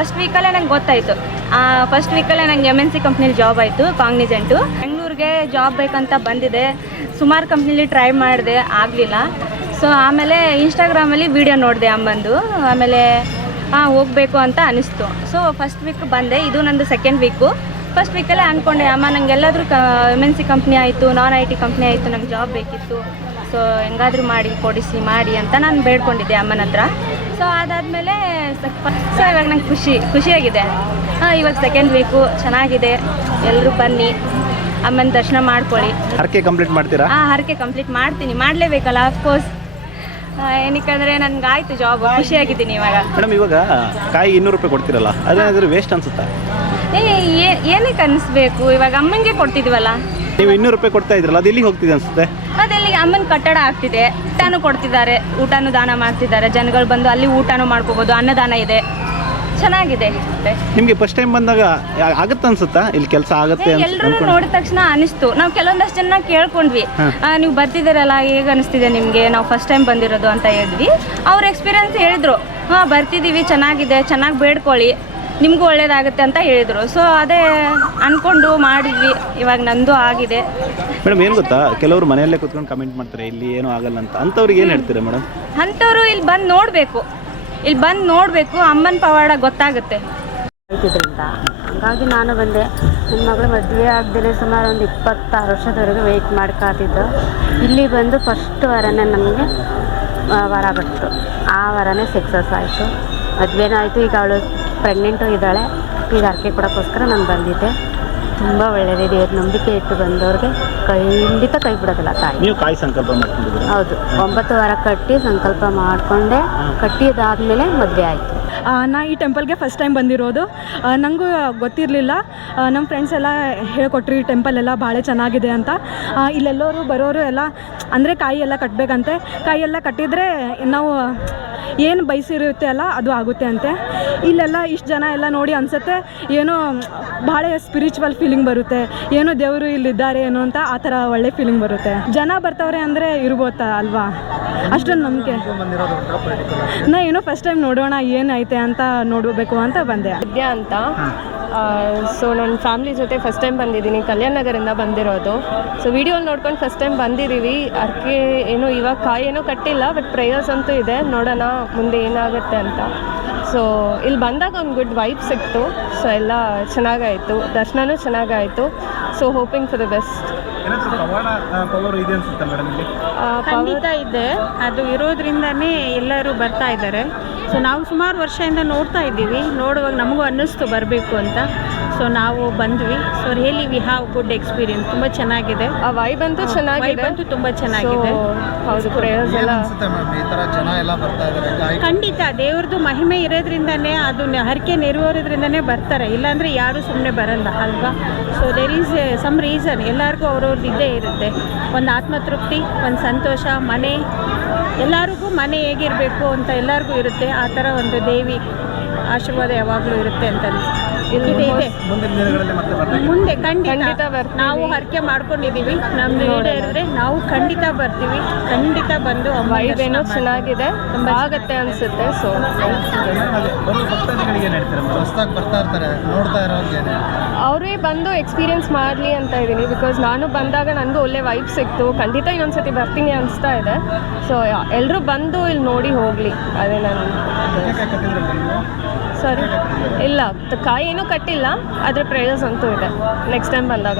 First ವೀಕಲ್ಲೇ ನಂಗೆ ಗೊತ್ತಾಯಿತು. First ವೀಕಲ್ಲೇ ನಂಗೆ MNC ಕಂಪ್ನಿಲಿ ಜಾಬ್ ಆಯಿತು, ಕಾಗ್ನಿಜೆಂಟು. ಬೆಂಗಳೂರಿಗೆ ಜಾಬ್ ಬೇಕಂತ ಬಂದಿದೆ, ಸುಮಾರು ಕಂಪ್ನಿಲಿ ಟ್ರೈ ಮಾಡಿದೆ, ಆಗಲಿಲ್ಲ. ಸೊ ಆಮೇಲೆ ಇನ್ಸ್ಟಾಗ್ರಾಮಲ್ಲಿ ವೀಡಿಯೋ ನೋಡಿದೆ ಅಮ್ಮಂದು, ಆಮೇಲೆ ಹೋಗಬೇಕು ಅಂತ ಅನಿಸ್ತು. ಸೊ ಫಸ್ಟ್ ವೀಕ್ ಬಂದೆ, ಇದು ನಂದು ಸೆಕೆಂಡ್ ವೀಕು. ಫಸ್ಟ್ ವೀಕಲ್ಲೇ ಅಂದ್ಕೊಂಡೆ, ಅಮ್ಮ ನಂಗೆ ಎಲ್ಲಾದರೂ MNC ಕಂಪ್ನಿ ಆಯಿತು, ನಾನ್ IT ಕಂಪ್ನಿ ಆಯಿತು, ನಂಗೆ ಜಾಬ್ ಬೇಕಿತ್ತು, ಸೊ ಹೆಂಗಾದರೂ ಮಾಡಿ ಅಂತ ನಾನು ಬೇಡ್ಕೊಂಡಿದ್ದೆ ಅಮ್ಮನ ಹತ್ರ. ಸೊ ಅದಾದಮೇಲೆ ಸೊ ಇವಾಗ ನಂಗೆ ಖುಷಿಯಾಗಿದೆ. ಇವಾಗ ಸೆಕೆಂಡ್ ವೀಕು ಚೆನ್ನಾಗಿದೆ. ಎಲ್ಲರೂ ಬನ್ನಿ, ಅಮ್ಮನ ದರ್ಶನ ಮಾಡ್ಕೊಳ್ಳಿ. ಹರಕೆ ಕಂಪ್ಲೀಟ್ ಮಾಡ್ತೀರಾ? ಹರಕೆ ಕಂಪ್ಲೀಟ್ ಮಾಡ್ತೀನಿ, ಮಾಡಲೇಬೇಕಲ್ಲ ಅಫ್ಕೋರ್ಸ್. ಏನಕ್ಕಂದರೆ ನನಗಾಯ್ತು ಜಾಬ್, ಖುಷಿಯಾಗಿದ್ದೀನಿ ಇವಾಗ. ಮೇಡಮ್, ಇವಾಗ ಕಾಯಿ 200 ರೂಪಾಯಿ ಕೊಡ್ತೀರಲ್ಲ, ಅದೇನಾದರೂ ವೇಸ್ಟ್ ಅನ್ಸುತ್ತಾ? ಏನಕ್ಕೆ ಅನಿಸ್ಬೇಕು, ಇವಾಗ ಅಮ್ಮನಿಗೆ ಕೊಡ್ತಿದ್ವಲ್ಲ. ನೀವು 200 ರೂಪಾಯಿ ಕೊಡ್ತಾ ಇದ್ರಲ್ಲ, ಅದು ಎಲ್ಲಿಗೆ ಹೋಗ್ತಿದೆ ಅನ್ಸುತ್ತೆ? ಅದೆಲ್ಲಿ ಅಮ್ಮನ ಕಟ್ಟಡ ಆಗ್ತಿದೆ, ಊಟನೂ ಕೊಡ್ತಿದ್ದಾರೆ, ಊಟನೂ ದಾನ ಮಾಡ್ತಿದ್ದಾರೆ. ಜನಗಳು ಬಂದು ಅಲ್ಲಿ ಊಟನೂ ಮಾಡ್ಕೋಬೋದು, ಅನ್ನದಾನ ಇದೆ, ಚೆನ್ನಾಗಿದೆ. ನಿಮಗೆ ಫಸ್ಟ್ ಟೈಮ್ ಬಂದಾಗ ಆಗುತ್ತೆ ಅನ್ಸುತ್ತಾ ಇಲ್ಲಿ ಕೆಲಸ ಆಗುತ್ತೆ? ಎಲ್ಲರೂ ನೋಡಿದ ತಕ್ಷಣ ಅನಿಸ್ತು. ನಾವು ಕೆಲವೊಂದಷ್ಟು ಜನ ಕೇಳ್ಕೊಂಡ್ವಿ, ನೀವು ಬರ್ತಿದ್ದೀರಲ್ಲ ಹೇಗೆ ಅನಿಸ್ತಿದೆ ನಿಮಗೆ, ನಾವು ಫಸ್ಟ್ ಟೈಮ್ ಬಂದಿರೋದು ಅಂತ ಹೇಳಿದ್ವಿ. ಅವ್ರ ಎಕ್ಸ್ಪೀರಿಯನ್ಸ್ ಹೇಳಿದ್ರು, ಬರ್ತಿದ್ದೀವಿ, ಚೆನ್ನಾಗಿದೆ, ಚೆನ್ನಾಗಿ ಬೇಡ್ಕೊಳ್ಳಿ, ನಿಮಗೂ ಒಳ್ಳೇದಾಗುತ್ತೆ ಅಂತ ಹೇಳಿದರು. ಸೊ ಅದೇ ಅಂದ್ಕೊಂಡು ಮಾಡಿದ್ವಿ, ಇವಾಗ ನಂದು ಆಗಿದೆ. ಮೇಡಮ್, ಏನು ಗೊತ್ತಾ, ಕೆಲವರು ಮನೆಯಲ್ಲೇ ಕೂತ್ಕೊಂಡು ಕಮೆಂಟ್ ಮಾಡ್ತಾರೆ ಇಲ್ಲಿ ಏನೂ ಆಗಲ್ಲ ಅಂತ. ಅಂಥವ್ರಿಗೆ ಏನು ಹೇಳ್ತೀರಾ ಮೇಡಮ್? ಅಂಥವ್ರು ಇಲ್ಲಿ ಬಂದು ನೋಡಬೇಕು, ಅಮ್ಮನ ಪವಾಡ ಗೊತ್ತಾಗುತ್ತೆ. ಹಾಗಾಗಿ ನಾನು ಬಂದೆ. ನನ್ನ ಮಗಳು ಮದುವೆ ಆಗದೇ ಸುಮಾರು ಒಂದು 26 ವರ್ಷದವರೆಗೂ ವೆಯ್ಟ್ ಮಾಡ್ಕಾತಿದ್ದು. ಇಲ್ಲಿ ಬಂದು ಫಸ್ಟ್ ವಾರನೇ ನಮಗೆ ವರ ಬಿಟ್ಟು, ಆ ವರನೇ ಸಕ್ಸಸ್ ಆಯಿತು. ಮದುವೆನೂ ಆಯಿತು. ಈಗ ಅವಳು ಪ್ರೆಗ್ನೆಂಟು ಇದ್ದಾಳೆ. ಈಗ ಹರಕೆ ಕೊಡೋಕ್ಕೋಸ್ಕರ ನಾನು ಬಂದಿದ್ದೆ. ತುಂಬ ಒಳ್ಳೆಯದೇ. ದೇವ್ರ ನಂಬಿಕೆ ಇಟ್ಟು ಬಂದವ್ರಿಗೆ ಖಂಡಿತ ಕೈ ಬಿಡೋದಿಲ್ಲ ತಾಯಿ. ನೀವು ಕಾಯಿ ಸಂಕಲ್ಪ ಮಾಡ್ಕೊಂಡಿದ್ದೀರಿ? ಹೌದು, 9 ವಾರ ಕಟ್ಟಿ ಸಂಕಲ್ಪ ಮಾಡಿಕೊಂಡೆ. ಕಟ್ಟಿದಾದಮೇಲೆ ಮದುವೆ ಆಯಿತು. ನಾ ಈ ಟೆಂಪಲ್ಗೆ ಫಸ್ಟ್ ಟೈಮ್ ಬಂದಿರೋದು. ನನಗೂ ಗೊತ್ತಿರಲಿಲ್ಲ. ನಮ್ಮ ಫ್ರೆಂಡ್ಸ್ ಎಲ್ಲ ಹೇಳ್ಕೊಟ್ರಿ ಈ ಟೆಂಪಲ್ ಎಲ್ಲ ಭಾಳ ಚೆನ್ನಾಗಿದೆ ಅಂತ. ಇಲ್ಲೆಲ್ಲರೂ ಬರೋರು ಎಲ್ಲ ಅಂದರೆ ಕಾಯಿ ಎಲ್ಲ ಕಟ್ಟಬೇಕಂತೆ. ಕಾಯಿ ಎಲ್ಲ ಕಟ್ಟಿದರೆ ನಾವು ಏನು ಬಯಸಿರುತ್ತೆ ಅಲ್ಲ ಅದು ಆಗುತ್ತೆ ಅಂತೆ. ಇಲ್ಲೆಲ್ಲ ಇಷ್ಟು ಜನ ಎಲ್ಲ ನೋಡಿ ಅನಿಸುತ್ತೆ ಏನೋ ಭಾಳ ಸ್ಪಿರಿಚುವಲ್ ಫೀಲಿಂಗ್ ಬರುತ್ತೆ, ಏನೋ ದೇವರು ಇಲ್ಲಿದ್ದಾರೆ ಏನೋ ಅಂತ, ಆ ಥರ ಒಳ್ಳೆ ಫೀಲಿಂಗ್ ಬರುತ್ತೆ. ಜನ ಬರ್ತಾವ್ರೆ ಅಂದರೆ ಇರ್ಬೋದಾ ಅಲ್ವಾ, ಅಷ್ಟೊಂದು ನಂಬಿಕೆ. ನಾ ಏನೋ ಫಸ್ಟ್ ಟೈಮ್ ನೋಡೋಣ ಏನೈತೆ ಅಂತ ನೋಡಬೇಕು ಅಂತ ಬಂದೆ. ವಿದ್ಯಾ ಅಂತ. ಸೊ ನನ್ನ ಫ್ಯಾಮ್ಲಿ ಜೊತೆ ಫಸ್ಟ್ ಟೈಮ್ ಬಂದಿದ್ದೀನಿ, ಕಲ್ಯಾಣ ನಗರಿಂದ ಬಂದಿರೋದು. ಸೊ ವಿಡಿಯೋಲಿ ನೋಡ್ಕೊಂಡು ಫಸ್ಟ್ ಟೈಮ್ ಬಂದಿದ್ದೀವಿ. ಅರ್ಕೆ ಏನೋ ಇವಾಗ ಕಾಯಿ ಏನೋ ಕಟ್ಟಿಲ್ಲ, ಬಟ್ ಪ್ರೇಯರ್ಸ್ ಅಂತೂ ಇದೆ. ನೋಡೋಣ ಮುಂದೆ ಏನಾಗುತ್ತೆ ಅಂತ. ಸೊ ಇಲ್ಲಿ ಬಂದಾಗ ಒಂದು ಗುಡ್ ವೈಬ್ ಸಿಕ್ತು. ಸೊ ಎಲ್ಲ ಚೆನ್ನಾಗಾಯಿತು, ದರ್ಶನವೂ ಚೆನ್ನಾಗಾಯಿತು. So hoping for the best. ಖಂಡಿತ ಇದೆ, ಅದು ಇರೋದ್ರಿಂದನೇ ಎಲ್ಲರೂ ಬರ್ತಾ ಇದ್ದಾರೆ. ಸೊ ನಾವು ಸುಮಾರು ವರ್ಷದಿಂದ ನೋಡ್ತಾ ಇದ್ದೀವಿ, ನೋಡುವಾಗ ನಮಗೂ ಅನ್ನಿಸ್ತು ಬರಬೇಕು ಅಂತ. ಸೊ ನಾವು ಬಂದ್ವಿ. So really we have good experience. ತುಂಬ ಚೆನ್ನಾಗಿದೆ. ಆ ವೈಬ್ ಅಂತೂ ಚೆನ್ನಾಗಿದೆ, ತುಂಬ ಚೆನ್ನಾಗಿದೆ. ಹೌದು, ಪ್ರೇಯರ್ಸ್ ಎಲ್ಲ ಖಂಡಿತ ದೇವ್ರದ್ದು ಮಹಿಮೆ ಇರೋದ್ರಿಂದನೇ, ಅದು ಹರಕೆ ನೆರವೇರೋದ್ರಿಂದನೇ ಬರ್ತಾರೆ, ಇಲ್ಲಾಂದರೆ ಯಾರೂ ಸುಮ್ಮನೆ ಬರಲ್ಲ ಅಲ್ವಾ. So there is some reason. ಎಲ್ಲರಿಗೂ ಅವ್ರವ್ರದ್ದು ಇದ್ದೇ ಇರುತ್ತೆ. ಒಂದು ಆತ್ಮತೃಪ್ತಿ, ಒಂದು ಸಂತೋಷ, ಮನೆ, ಎಲ್ಲರಿಗೂ ಮನೆ ಹೇಗಿರಬೇಕು ಅಂತ ಎಲ್ಲರಿಗೂ ಇರುತ್ತೆ. ಆ ಥರ ಒಂದು ದೇವಿ ಆಶೀರ್ವಾದ ಯಾವಾಗಲೂ ಇರುತ್ತೆ ಅಂತ ಇದೆ. ಮುಂದೆ ಖಂಡಿತ ನಾವು ಹರಕೆ ಮಾಡ್ಕೊಂಡಿದ್ದೀವಿ. ನಮ್ದು ಈಡೇರಿದ್ರೆ ನಾವು ಖಂಡಿತ ಬರ್ತೀವಿ. ಖಂಡಿತ ಬಂದು ವೈಬ್ ಏನೋ ಚೆನ್ನಾಗಿದೆ, ತುಂಬ ಆಗುತ್ತೆ ಅನಿಸುತ್ತೆ. ಸೊ ಅವರೇ ಬಂದು ಎಕ್ಸ್ಪೀರಿಯನ್ಸ್ ಮಾಡಲಿ ಅಂತ ಇದ್ದೀನಿ. ಬಿಕಾಸ್ ನಾನು ಬಂದಾಗ ನನಗೂ ಒಳ್ಳೆ ವೈಬ್ ಸಿಕ್ತು. ಖಂಡಿತ ಇನ್ನೊಂದ್ಸತಿ ಬರ್ತೀನಿ ಅನಿಸ್ತಾ ಇದೆ. ಸೊ ಎಲ್ಲರೂ ಬಂದು ಇಲ್ಲಿ ನೋಡಿ ಹೋಗಲಿ, ಅದೇ ನಾನು. ಸರಿ, ಇಲ್ಲ ಕಾಯಿ ಏನೂ ಕಟ್ಟಿಲ್ಲ, ಆದರೆ ಪ್ರೇಯರ್ಸ್ ಅಂತೂ ಇದೆ. ನೆಕ್ಸ್ಟ್ ಟೈಮ್ ಬಂದಾಗ